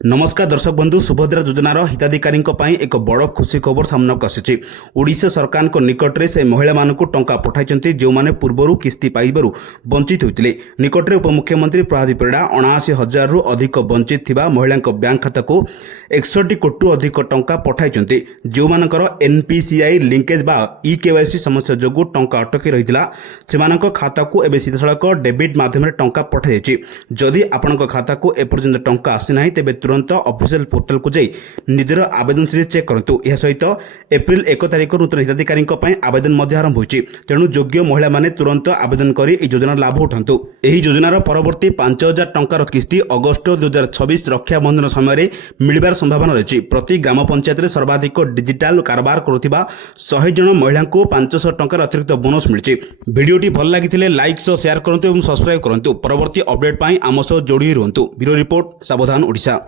नमस्कार दर्शक बंधु सुभद्रा योजनार हिताधिकारी एक बड़ खुशी खबर सामना को आसी ओडिशा सरकार को निकट में से महिला मानक टंका पठाई जो मैंने पूर्वर किस्ती पाइबार वंचित होते निकट में उपमुख्यमंत्री प्रभात परिड़ा 79,000 रु अधिक वंचित थिबा महिला बैंक खाता को 61 कोटी अधिक टंका पठाई जो मानकर एनपीसीआई लिंकेज बा ई-केवाईसी समस्या जो टंका अटकी रही से खाता को एवं सीधासख डेबिट माध्यम टंका पठाई जदि आपण खाता को एपर्यंत टंका आसीना तेज तुरंत ऑफिशियल पोर्टल को जाई निजर आवेदन सीरीज चेक करंतु। यह सहित एप्रिल 1 तारिख नूतन हिताधिकारी आवेदन आरंभ होइछि तेणु योग्य महिला माने तुरंत आवेदन करी ए योजना लाभ उठांतु। एही योजनार परवर्ती 5,000 टंकार किस्ती अगस्त 2026 रक्षा बंधन समय मिलबार संभावना रही। प्रति ग्राम पंचायत में सर्वाधिक डिजिटाल कारबार करुथिबा 100 जन महिला को 500 टंकार अतिरिक्त बोनस मिली। वीडियोटी भल लगी लाइक शेयर करंतु और सब्सक्राइब करंतु। परवर्ती अपडेट पाई आम सह जोड़ी रुहंतु। ब्यूरो रिपोर्ट सावधान ओडिशा।